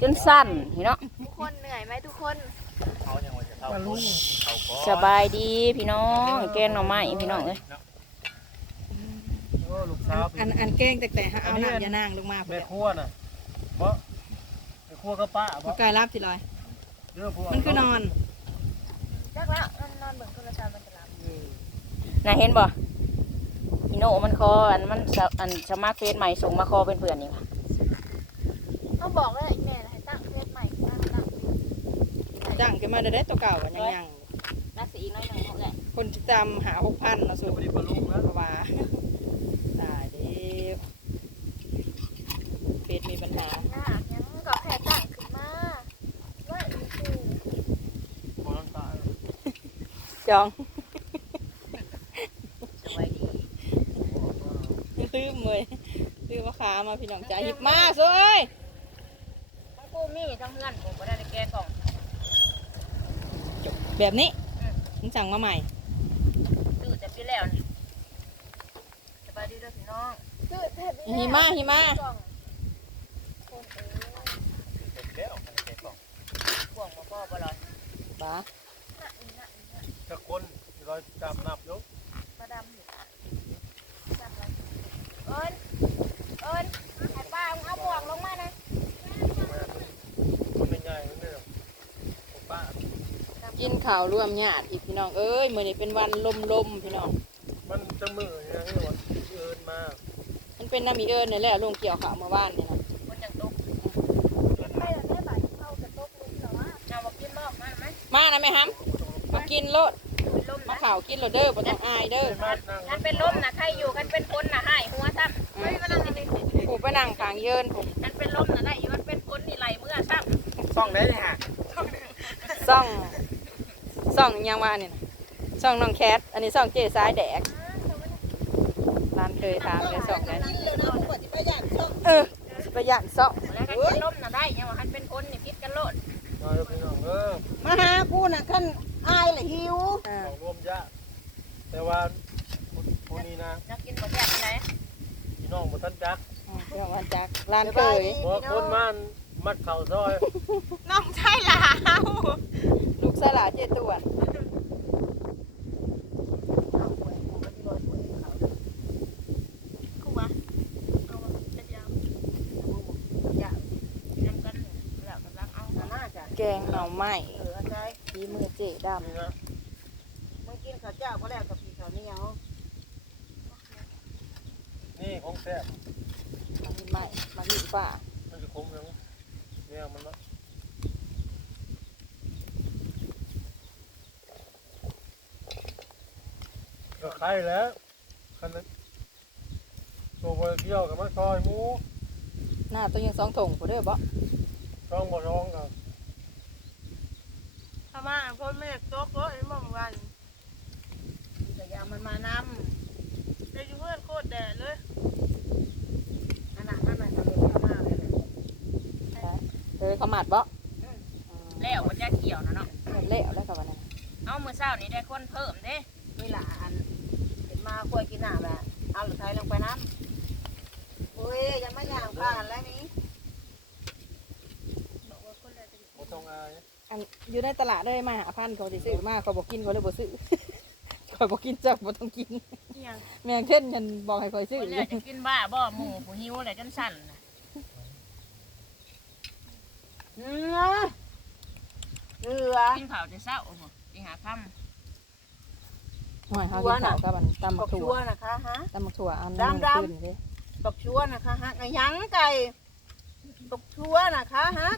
จนสั้นพี่น้องทุกคนเหนื่อยไหมทุกคนเขายังว่าจะเข้าโคตรเข้าโคตรสบายดีพี่น้องแกงหน่อไม้พี่น้องเอ้ยโอ้ลูกสาวอันอันเก้งแต่แต่เอาน้ำยานางลงมาแม่ครัวน่ะบ่แม่ครัวก็ป้าบ่บ่กายรับสิลอยเรื่องพวกมันคือนอนจักแล้วนอนนอนเบิ่งโทรศัพท์มันจะหลับน่าเห็นบ่พี่โนมันคออันมันสะอันสมัครเฟซใหม่ส่งมาคอเป็นเพื่อนนี่ค่ะเขาบอกเลยอีแม่น่ะให้ตั้งเฟซใหม่ตั้งตั้ง จ้างกันมาได้ได้ตัวเก่ากันยังยังน่าสิอีกน้อยหนึ่งหมดแหละคนติดตามหาหกพันเนาะสูบ่ได้บรรลุแล้วเพราะว่าตายเด้วเพจมีปัญหายากยังก็แค่ตั้งขึ้นมาว่าอีคือบ่ต้องตายจองสบายดีตื้มเลยตื้มว่าขามาพี่น้องจ่ายหิบมาสวยทั้งกูมีทั้งเพื่อนผมก็ได้แกงกล่อง แบบนี้มึงสั่งมาใหม่ซื้อแต่พี่แล้วนี่สบายดีเด้อพี่น้องคือแทบหิมะหิมะกล่องคนเอ๋ยเสร็จแล้วแกงกล่องพ่วงมาพ่อบ่ลอยบ้าน่ะอีน่ะอีน่ะถ้าคนเราจำนับยกมาดำอยู่จำอะไรเอิญเอิญให้ป้าเอาบ่วงลงมานะ มันเป็นใหญ่มันเนี่ยของป้า กินข้าวร่วมญาติอีกพี่น้องเอ้ยมื้อนี้เป็นวันลมๆพี่น้อง มันจะมือเนี่ยให้ว่าเอินมามันเป็นน้ำมีเอิญนี่แหละลงเกี่ยวข้าวเมื่อวานนี่นะคนยังตกไม่ละได้บ่ายเข้ากระตกลุกเหรอวะเอามากินบ่มาไหมมานะแม่ฮัมมากินโลดเป็นลมมานะข่าวกินโลดเด้อบ่ต้องอายเด้อมานั่งกันเป็นลมนะใครอยู่กันเป็นคนนะให้หัวซ้ำอืมผู้ไปนั่งขางเยินผมกันเป็นลมนะได้อยู่มันเป็นคนนี่ไหลเมื่อซ้ซ่องได้เลยฮะซ่อง ซ่องยังว่าเนี่ยนะซ่องน้องแคท อันนี้ซ่องเจ๊สายแดกร้านเคยถามเลยซ่องนั้นเออสิไปย่านซ่องำแล้วกันเป็นลมนะได้ยังว่ากันเป็นคนนี่พิษกันโลดมาเด้อพี่น้องเออมาหากูน่ะขั้นอายละหิวอ่าของรวมยะแต่ว่าคนนี้นะนักกินบ่แซ่บไหนพี่น้องบ่ทันจักอ่าเดี๋ยววันจากร้านเคยบ่คนมัน มัดเข่าซอยน้องชายหลาวลูกสลาเจ๊ตวนกูวะเอาวะเป็นยาวนั่นกันแล้วกำลังเอาน่าจะแกงหน่อไม้เออใจฝีมือเจ๊ดนี่นะมึงกินข้าวเจ้าก็แล้วกับพี่ข้าวเหนียวนี่ของแท้ำมันไม้มันมีฝ้ามันจะคมยัง เนี่ยมันเนาะก็ใครแล้วคันนั้นตัวบริเกี่ยวกับมันซอยหมูหน้าตัวยังสองถุงผู้เด้อบ่ช่องบ่ช่องกับทำไมพ่อแม่ตกรถไอ้ม่อมวันแต่ยามันมานำแต่อยู่เพื่อนโคตรแดดเลยนั่นน่ะนั่นน่ะทำเองมากเลย เล ยเขาหมัดบ่แล้วมันจะเกี่ยวนะเนาะหมดแล้วแล้วกับวันนั้นเอามือเช้านี่ได้คนเพิ่มเด้นี่หลานเห็นมาคุยกินน้ำแหละเอาหรือไทยลงไปน้ำโอ้ยยังไม่ย่างผ่านแล้วนี้บ่ต้องอายอันอยู่ในตลาดเลยมาหาพันเขาสิซื้อมาเขาบอกกินเขาเลยบ่ซื้อเขาบอกกินเจ้าบ่ต้องกิน แมงเท่นฉันบอกให้คอยซื้อ คนเลแรยกจะกินบ้าบ่หมูผู้หิวอะไรจนสั่นน่ะ เนื้อเนื้อกินข้าวจะเช้าโอ้โหกินหาค่หอยเขากินข้าวกับมันตำบบัอกกถั่ชัววนะคะฮะ ตำบักถั่วอันดำนึงดำขึ้นเลยบอกชัวนะคะฮะไงยังไก่บอกชัวนะคะฮะ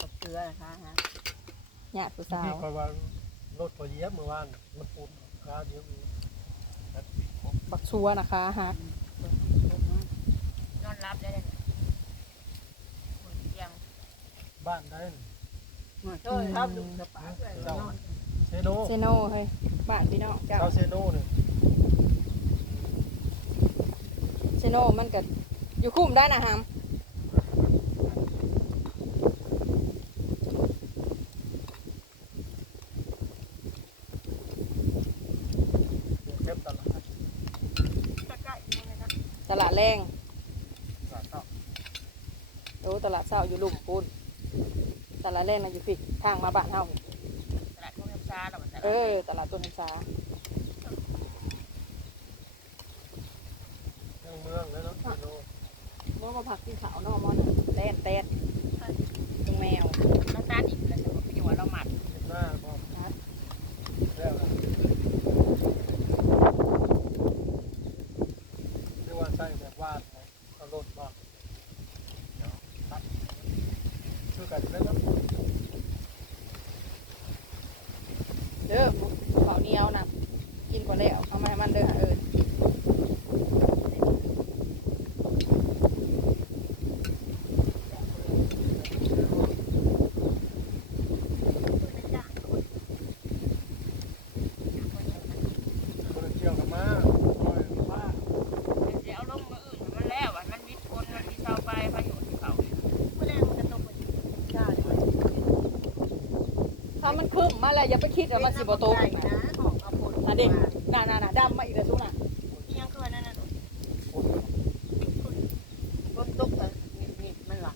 บอกชัวนะคะฮะญาติผู้สาที่ว คอยว่ารถพอเหยียบเมื่อวานมันปูนขาเดียวอยู่บักชัวนะคะฮะำนอนรับได้เลยคนเที่ยง บ้านได้นี่โอ้ยครับลุงสปาเจ้าเซโนเซโน่เฮ้ยบ้านพี่น้องเจ้าเจ้าเซโนเนี่ยเซโน่มันก็อยู่คุ้มได้นะฮามเข้มตลาดตลาดแรงตลาดเนาะโอ้ตลาดเช้าอยู่ลุ่มพูนต ลาแล่น่ะอยู่พี่ทางมาบ้านเฮาตลาดต้นน้ำซาเราตลาดเออตลาดต้นน้ำสาเมืองเมืองแล้วเนาะเมื่อมาผักกินขาวนอกมอนแล่นแต้นตรงแมวน้ำตาลอีกแล้วจะไปอยู่ว่าเราหมัดกินหน้าพร้อมแล้วนะเรียกว่าใส่แบบวาดนะเอารถบ้างเดี๋ยวครับช่วยกันแล้วนะ เด้อข้าวเหนียวนะกินก่อนแล้วเอามาให้มันเด้อหาเอิญ คนเที่ยวกันมาคอยว่า เดี๋ยวเอาลงมาอื่นมันแล้วอะมันวิทย์คนมันมีเสาไฟพายุที่เขา เมื่อแรงมันจะตกไปจ้าเลย ถ้า มันครึ้มมาแล้วอย่าไปคิดว่ามันสิบ่โตกนะนะของกระปุกน่ะเด็กน่ะน่ะน่ะดำมาอีกแล้วซุน่ะ ยังคือนั่นน่ะ ต้นตกเออนี่นี่มันหรอ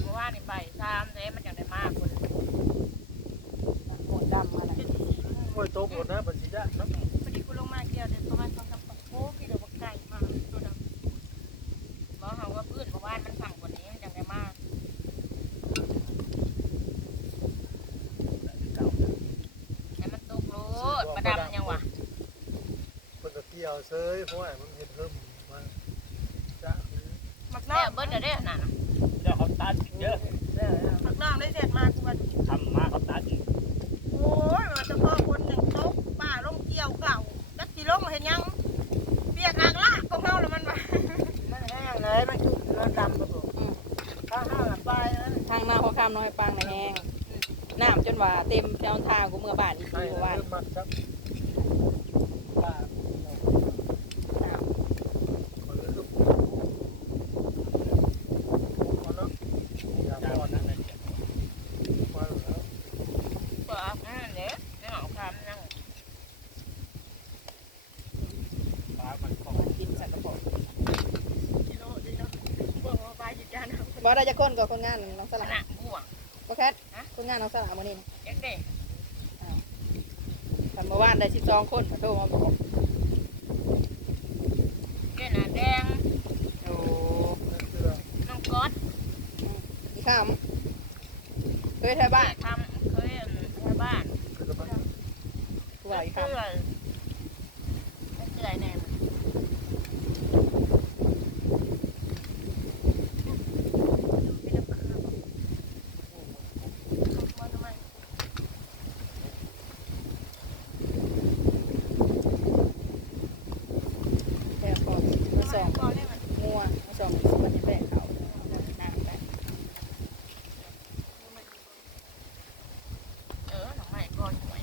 เพราะว่านี่ใบซ้ำเลยมันจังได้มากคน โหดดำมาน่ะ คอยโตหมดนะปัญญาครับ พอดีกูลงมาเกี่ยวเดี๋ยวประมาณสองสามปักโอ้พี่เดี๋ยวไก่มาตัวดำ เพราะเขาว่าพื้นเพราะว่ามันฝั่งกว่านี้มันจังได้มากให้มันตกโลดประดำยังวะ คนจะเที่ยว เซยเพราะว่ามันเห็นเพิ่มมาจ้าหมักแล้น้อวเบิดเดี๋ยวได้ขนาดน่ะเดี๋ยวเขาตัดเยอะหมักน้องได้เสร็จมากูว่าทำมาเขาตัดอีกโอ้ยมันจะพ่อคนหนึ่งโต๊ะป้าลงเกี่ยวเก่าจักกี่ลงเห็นยังเปียกอ่างลากของเราแล้วมันมามันแห้งเลยมันคือรถดำกระปุกข้างห้างไปนั่นทางหน้าของคำน้อยปางในแห้งน้ำจนว่าเต็มเจ้าทางกูเมื่อบ้านอีกใช่ทีเริ่เมื่อวานมมักครับป้าคนละลูกคนละอย่า เจ้า พอ นั่ นะ นเลย มาแล้ว ก็เอาแค่นั้นเด้ไม่เอาคำนั่ง ฟ้ามันของ กินใส่กระป๋องกิโลดีเนาะบอกว่าไปจิตยานะบ่ได้จะคนกับคนงานน้องสขลันาดบ่วงบ่แคทคนงานน้องสลัมื้อนี้เด็กเด็กกันเมื่อวานได้12คนมาโทรมาบอกเจ้าหน้าแดงโอ้นั่นคือน้องก๊อตอีข้ามเคยไทยบ้านทำเคยแค่บ้านคือจะมากูว่าอีข้ามเตื่อยเตื่อยแน่ แต่พอมาส่อง ก่อนเลยมัน งัวมาส่องมันจะแบกเขาน้ำได้ เออหน่อไม้ก็หน่วย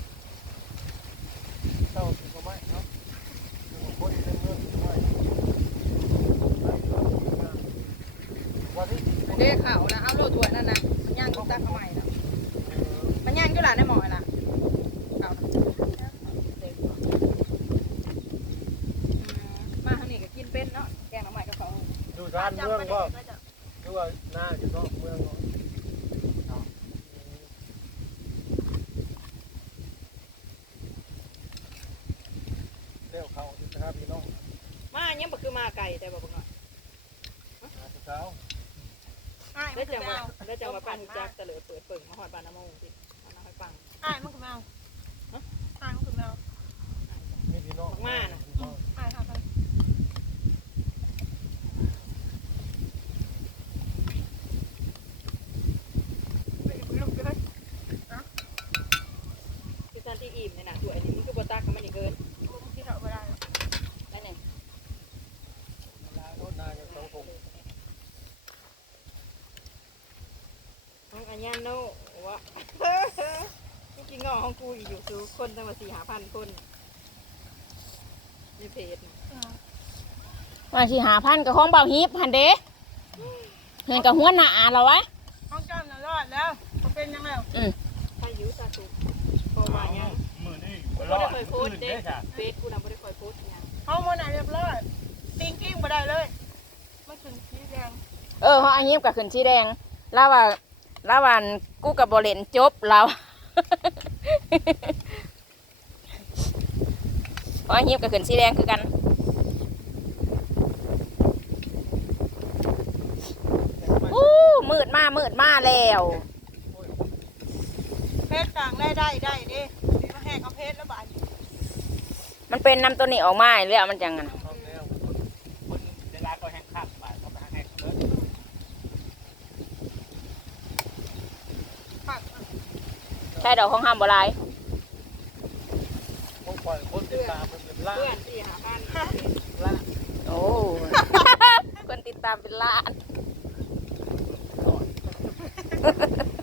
เช่าถึงก็ไม่เนาะคนเป็นเงินไม่วันนี้ เด้ข่าวนะเอาโลถ้วยนั่นนะมันย่างกูตักเข้าใหม่นะมันย่างอยู่หลานในหมอยน่ะข่าวนะมาทางนี้ก็กินเป็นเนาะแกงหน้ำใหม่กับเขาอยู่ด้านเมืองก็หรือว่าหน้าอยู่นอกเมืองเที่ยวเขาที่สถานีน้องมายังบ่คือมาไก่แต่บ่บ่เนาะ นาเช้า อ้าย ได้มันจัคืงอว่าแมวได้จังว่าปันจักตะเลิดเปิดเปิงมาฮอดบ้านน้ำมงสิมาน้อยปัง อ้ายมันคือแมวอ้ายมันคือแมว มีพี่น้อง อ้ายค่ะค่ะ คือตอนที่อิ่มเนี่ยนะถ้วยนี้มันคือบ่ตักกับมันอีกเกิน ที่เราไม่ได้ นั่นเอง รถนายกับสองผม น้อ งอัญญาโนวะจริงๆงอของกูอยู่คือคนตั้งแต่สี่หาพันคนในเพจน่ะมาที่หาพันกับของเบาฮิปหันเด้เห็นกับหัวหน้าเราไว้ห้องจ้าน่ะรอดแล้วเขาเป็นยังไงถ้าอยู่ซาสุเพราะว่ายังมือนี่กูรอไม่ดได้เคยโพขึ้สนต์เด้ได้จ้ะเฟซกูน่ะไม่ได้เคยโพสต์ยังห้องมันไหนเรียบร้อยปิ้งกิ้งมาได้เลย ไม่ถึงอเขาอายิบกับขึ้นสีแดง แล้วว่าแล้ววันกูกับบอเลนจบแล้วเขาอายิบกับขึ้นสีแดงคือกันอู้มืดมามืดมาแล้วเพชรต่างได้ได้ได้เด้มีมาแหกเอาเพชรแล้วบาดนี้มันเป็นน้ำตัวนี้ออกมาเรื่อยมันจังกันเอาแล้วคนเวลาก็แห้งขับไปเขาไปแห้งเลย ผัก ใช่ดอกของห้ามบหลายผมปล่อยคนติดตามมันเป็นล่าเพื่อนสี่หาพันล่าโอ้ คนติดตามเป็นล้านล่า